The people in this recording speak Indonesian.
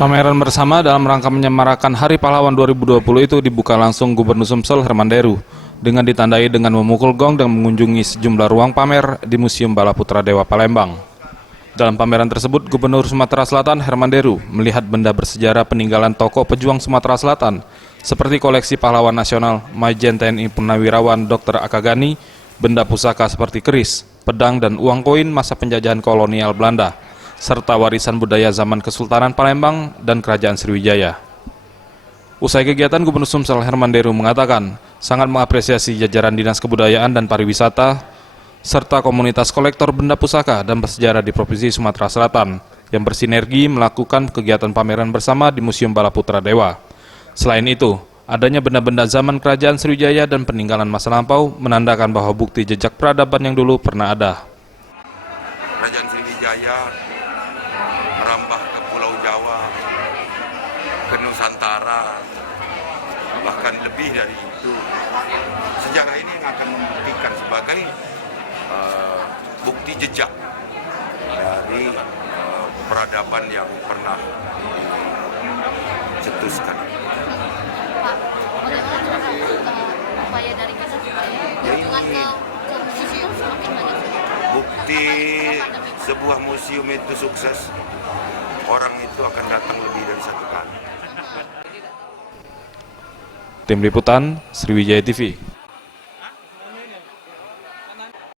Pameran bersama dalam rangka menyemarakan Hari Pahlawan 2020 itu dibuka langsung Gubernur Sumsel Herman Deru dengan ditandai dengan memukul gong dan mengunjungi sejumlah ruang pamer di Museum Bala Putra Dewa Palembang. Dalam pameran tersebut, Gubernur Sumatera Selatan Herman Deru melihat benda bersejarah peninggalan tokoh pejuang Sumatera Selatan seperti koleksi pahlawan nasional Majen TNI Purnawirawan Dr. Akagani, benda pusaka seperti keris, pedang dan uang koin masa penjajahan kolonial Belanda, serta warisan budaya zaman Kesultanan Palembang dan Kerajaan Sriwijaya. Usai kegiatan, Gubernur Sumsel Herman Deru mengatakan sangat mengapresiasi jajaran Dinas Kebudayaan dan Pariwisata serta komunitas kolektor benda pusaka dan bersejarah di Provinsi Sumatera Selatan yang bersinergi melakukan kegiatan pameran bersama di Museum Bala Putra Dewa. Selain itu, adanya benda-benda zaman Kerajaan Sriwijaya dan peninggalan masa lampau menandakan bahwa bukti jejak peradaban yang dulu pernah ada. Kerajaan Sriwijaya merambah ke Pulau Jawa, ke Nusantara, bahkan lebih dari itu. Sejarah ini yang akan membuktikan sebagai bukti jejak dari peradaban yang pernah dicetuskan. Pak, bagaimana upaya dari kita supaya kunjungan ke museum semakin banyak? Bukti sebuah museum itu sukses, orang itu akan datang lebih dari satu kali. Tim Liputan, Sriwijaya TV.